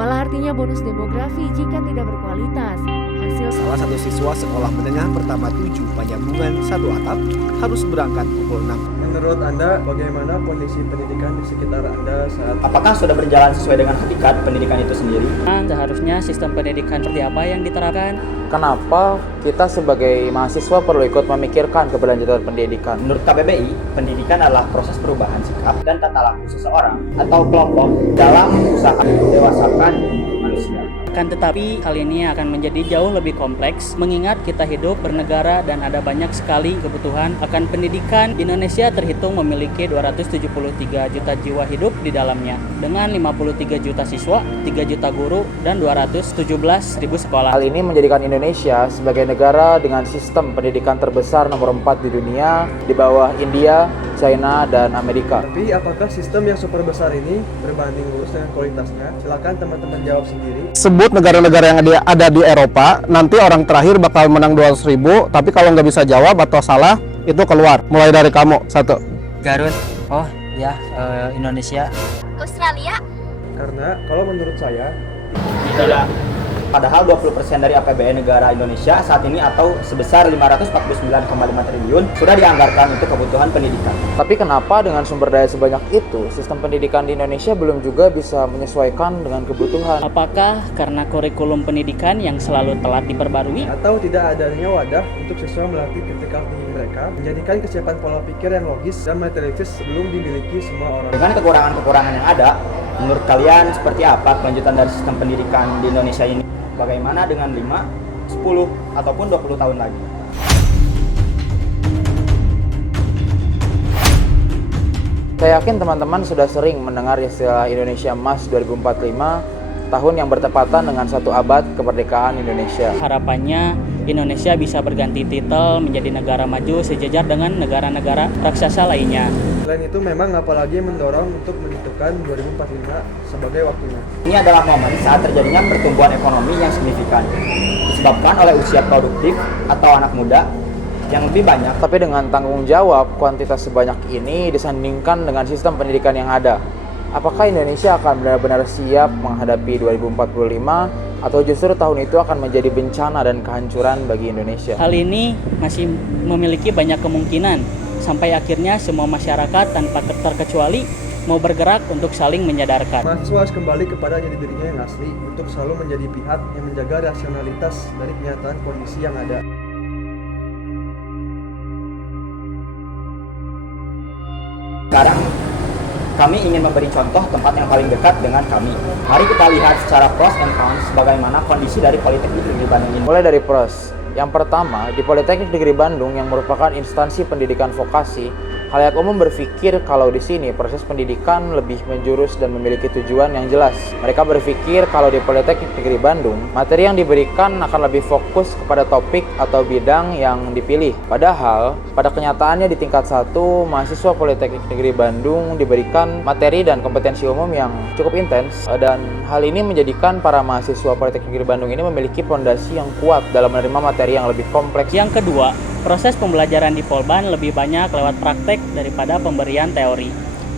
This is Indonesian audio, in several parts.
Apalah artinya bonus demografi jika tidak berkualitas? Hasil Salah satu siswa sekolah menengah pertama 7 Penyambungan satu atap harus berangkat pukul 6. Menurut Anda, bagaimana kondisi pendidikan di sekitar Anda saat Apakah sudah berjalan sesuai dengan hakikat pendidikan itu sendiri? Seharusnya sistem pendidikan seperti apa yang diterapkan? Kenapa kita sebagai mahasiswa perlu ikut memikirkan keberlanjutan pendidikan? Menurut KBBI, pendidikan adalah proses perubahan sikap dan tata laku seseorang atau kelompok dalam usaha mendewasakan manusia. Akan tetapi, hal ini akan menjadi jauh lebih kompleks mengingat kita hidup bernegara dan ada banyak sekali kebutuhan akan pendidikan. Indonesia terhitung memiliki 273 juta jiwa hidup di dalamnya dengan 53 juta siswa, 3 juta guru, dan 217 ribu sekolah. Hal ini menjadikan Indonesia sebagai negara dengan sistem pendidikan terbesar nomor 4 di dunia di bawah India, China, dan Amerika. Tapi apakah sistem yang super besar ini berbanding lurus dengan kualitasnya? Silakan teman-teman jawab sendiri. Sebut negara-negara yang ada di Eropa, nanti orang terakhir bakal menang 200.000, tapi kalau nggak bisa jawab atau salah, itu keluar. Mulai dari kamu, 1. Garut. Oh ya, Indonesia. Australia. Karena kalau menurut saya, Tidak. Padahal 20% dari APBN negara Indonesia saat ini atau sebesar 549,5 triliun sudah dianggarkan untuk kebutuhan pendidikan. Tapi kenapa dengan sumber daya sebanyak itu, sistem pendidikan di Indonesia belum juga bisa menyesuaikan dengan kebutuhan? Apakah karena kurikulum pendidikan yang selalu telat diperbarui? atau tidak adanya wadah untuk siswa melatih critical thinking mereka, menjadikan kesiapan pola pikir yang logis dan materialistis belum dimiliki semua orang. Dengan kekurangan-kekurangan yang ada, menurut kalian seperti apa kelanjutan dari sistem pendidikan di Indonesia ini? Bagaimana dengan 5, 10, ataupun 20 tahun lagi? Saya yakin teman-teman sudah sering mendengar istilah Indonesia Emas 2045, tahun yang bertepatan dengan 1 abad kemerdekaan Indonesia. Harapannya Indonesia bisa berganti titel menjadi negara maju sejajar dengan negara-negara raksasa lainnya. Selain itu memang apalagi mendorong untuk menentukan 2045 sebagai waktunya. Ini adalah momen saat terjadinya pertumbuhan ekonomi yang signifikan, disebabkan oleh usia produktif atau anak muda yang lebih banyak. Tapi dengan tanggung jawab, kuantitas sebanyak ini disandingkan dengan sistem pendidikan yang ada. Apakah Indonesia akan benar-benar siap menghadapi 2045 atau justru tahun itu akan menjadi bencana dan kehancuran bagi Indonesia? Hal ini masih memiliki banyak kemungkinan sampai akhirnya semua masyarakat tanpa terkecuali mau bergerak untuk saling menyadarkan. Mahasiswa harus kembali kepada jati dirinya yang asli untuk selalu menjadi pihak yang menjaga rasionalitas dari kenyataan kondisi yang ada. Sekarang kami ingin memberi contoh tempat yang paling dekat dengan kami. Mari kita lihat secara pros and cons bagaimana kondisi dari Politeknik Negeri Bandung ini. Mulai dari pros. Yang pertama, di Politeknik Negeri Bandung yang merupakan instansi pendidikan vokasi, khalayak umum berpikir kalau di sini proses pendidikan lebih menjurus dan memiliki tujuan yang jelas. Mereka berpikir kalau di Politeknik Negeri Bandung, materi yang diberikan akan lebih fokus kepada topik atau bidang yang dipilih. Padahal, pada kenyataannya di tingkat 1, mahasiswa Politeknik Negeri Bandung diberikan materi dan kompetensi umum yang cukup intens, dan hal ini menjadikan para mahasiswa Politeknik Negeri Bandung ini memiliki fondasi yang kuat dalam menerima materi yang lebih kompleks. Yang kedua, proses pembelajaran di Polban lebih banyak lewat praktek daripada pemberian teori.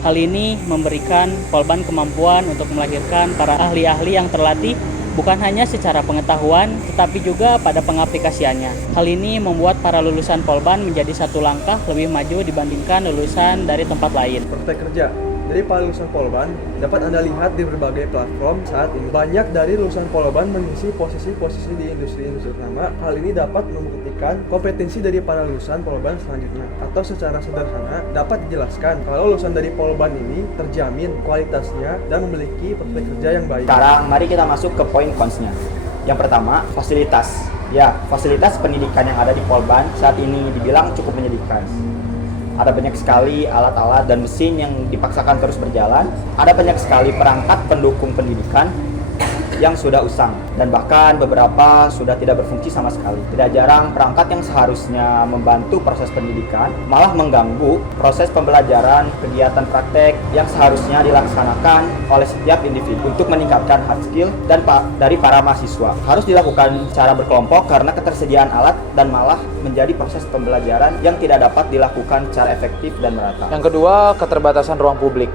Hal ini memberikan Polban kemampuan untuk melahirkan para ahli-ahli yang terlatih bukan hanya secara pengetahuan, tetapi juga pada pengaplikasiannya. Hal ini membuat para lulusan Polban menjadi satu langkah lebih maju dibandingkan lulusan dari tempat lain. Praktek kerja dari para lulusan Polban dapat Anda lihat di berbagai platform saat ini. Banyak dari lulusan Polban mengisi posisi-posisi di industri-industri ternama. Hal ini dapat membuktikan kompetensi dari para lulusan Polban selanjutnya. Atau secara sederhana dapat dijelaskan kalau lulusan dari Polban ini terjamin kualitasnya dan memiliki praktek kerja yang baik. Sekarang mari kita masuk ke poin cons-nya. Yang pertama, fasilitas. Ya, fasilitas pendidikan yang ada di Polban saat ini dibilang cukup menyedihkan. Ada banyak sekali alat-alat dan mesin yang dipaksakan terus berjalan. Ada banyak sekali perangkat pendukung pendidikan yang sudah usang dan bahkan beberapa sudah tidak berfungsi sama sekali. Tidak jarang perangkat yang seharusnya membantu proses pendidikan malah mengganggu proses pembelajaran, kegiatan praktek yang seharusnya dilaksanakan oleh setiap individu untuk meningkatkan hard skill dan dari para mahasiswa. Harus dilakukan secara berkelompok karena ketersediaan alat dan malah menjadi proses pembelajaran yang tidak dapat dilakukan secara efektif dan merata. Yang kedua, keterbatasan ruang publik.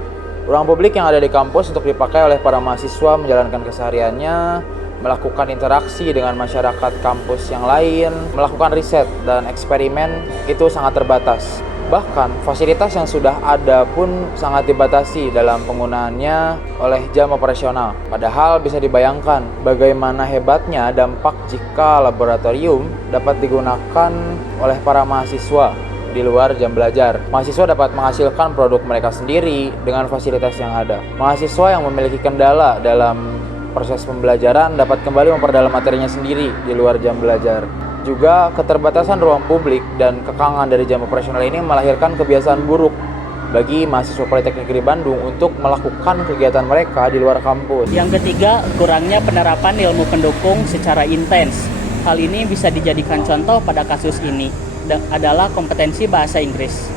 Ruang publik yang ada di kampus untuk dipakai oleh para mahasiswa menjalankan kesehariannya, melakukan interaksi dengan masyarakat kampus yang lain, melakukan riset dan eksperimen itu sangat terbatas. Bahkan, fasilitas yang sudah ada pun sangat dibatasi dalam penggunaannya oleh jam operasional. Padahal bisa dibayangkan bagaimana hebatnya dampak jika laboratorium dapat digunakan oleh para mahasiswa di luar jam belajar. Mahasiswa dapat menghasilkan produk mereka sendiri dengan fasilitas yang ada. Mahasiswa yang memiliki kendala dalam proses pembelajaran dapat kembali memperdalam materinya sendiri di luar jam belajar. Juga keterbatasan ruang publik dan kekangan dari jam operasional ini melahirkan kebiasaan buruk bagi mahasiswa Politeknik Negeri Bandung untuk melakukan kegiatan mereka di luar kampus. Yang ketiga, kurangnya penerapan ilmu pendukung secara intens. Hal ini bisa dijadikan contoh pada kasus ini adalah kompetensi bahasa Inggris.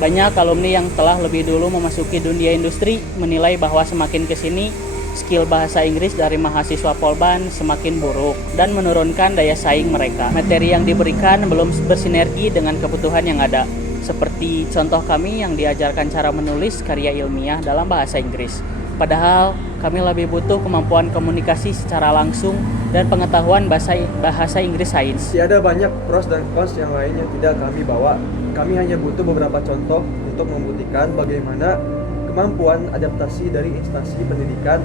Banyak alumni yang telah lebih dulu memasuki dunia industri menilai bahwa semakin kesini skill bahasa Inggris dari mahasiswa Polban semakin buruk dan menurunkan daya saing mereka. Materi yang diberikan belum bersinergi dengan kebutuhan yang ada. Seperti contoh kami yang diajarkan cara menulis karya ilmiah dalam bahasa Inggris. Padahal kami lebih butuh kemampuan komunikasi secara langsung dan pengetahuan bahasa Inggris sains. Ada banyak pros dan cons yang lain yang tidak kami bawa. Kami hanya butuh beberapa contoh untuk membuktikan bagaimana kemampuan adaptasi dari instansi pendidikan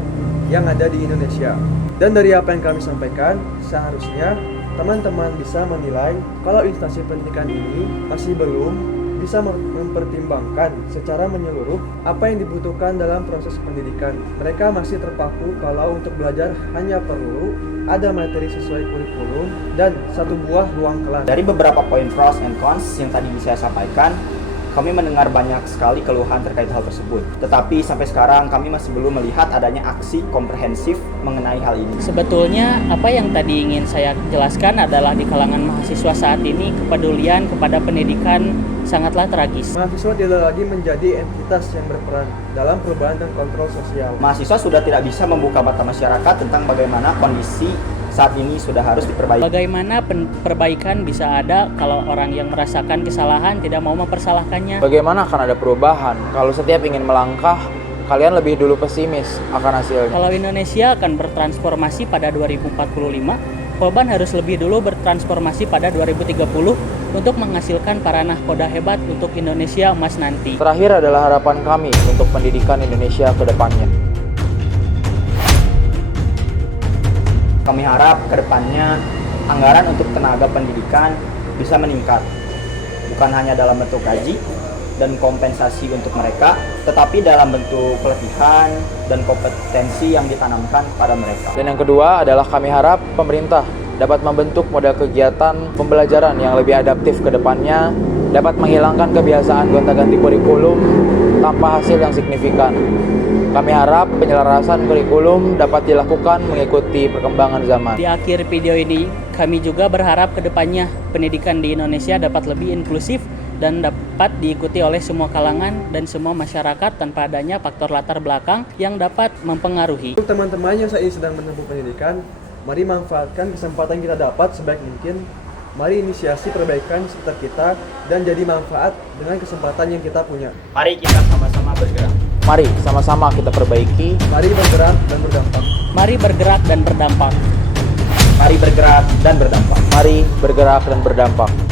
yang ada di Indonesia. Dan dari apa yang kami sampaikan, seharusnya teman-teman bisa menilai kalau instansi pendidikan ini masih belum bisa mempertimbangkan secara menyeluruh apa yang dibutuhkan dalam proses pendidikan. Mereka masih terpaku kalau untuk belajar hanya perlu ada materi sesuai kurikulum dan satu buah ruang kelas. Dari beberapa poin pros and cons yang tadi saya sampaikan, kami mendengar banyak sekali keluhan terkait hal tersebut. Tetapi sampai sekarang kami masih belum melihat adanya aksi komprehensif mengenai hal ini. Sebetulnya apa yang tadi ingin saya jelaskan adalah di kalangan mahasiswa saat ini kepedulian kepada pendidikan sangatlah tragis. Mahasiswa tidak lagi menjadi entitas yang berperan dalam perubahan dan kontrol sosial. Mahasiswa sudah tidak bisa membuka mata masyarakat tentang bagaimana kondisi saat ini sudah harus diperbaiki. Bagaimana perbaikan bisa ada kalau orang yang merasakan kesalahan tidak mau mempersalahkannya? Bagaimana akan ada perubahan kalau setiap ingin melangkah, kalian lebih dulu pesimis akan hasilnya? Kalau Indonesia akan bertransformasi pada 2045, Polban harus lebih dulu bertransformasi pada 2030 untuk menghasilkan para nahkoda hebat untuk Indonesia emas nanti. Terakhir adalah harapan kami untuk pendidikan Indonesia ke depannya. Kami harap ke depannya anggaran untuk tenaga pendidikan bisa meningkat. Bukan hanya dalam bentuk gaji dan kompensasi untuk mereka, tetapi dalam bentuk pelatihan dan kompetensi yang ditanamkan pada mereka. Dan yang kedua adalah kami harap pemerintah dapat membentuk model kegiatan pembelajaran yang lebih adaptif ke depannya, dapat menghilangkan kebiasaan gonta-ganti kurikulum tanpa hasil yang signifikan. Kami harap penyelarasan kurikulum dapat dilakukan mengikuti perkembangan zaman. Di akhir video ini, kami juga berharap ke depannya pendidikan di Indonesia dapat lebih inklusif dan dapat diikuti oleh semua kalangan dan semua masyarakat tanpa adanya faktor latar belakang yang dapat mempengaruhi. Untuk teman-teman yang saat ini sedang menempuh pendidikan, mari manfaatkan kesempatan yang kita dapat sebaik mungkin. Mari inisiasi perbaikan sekitar kita dan jadi manfaat dengan kesempatan yang kita punya. Mari kita sama-sama bergerak. Mari sama-sama kita perbaiki. Mari bergerak dan berdampak. Mari bergerak dan berdampak. Mari bergerak dan berdampak. Mari bergerak dan berdampak.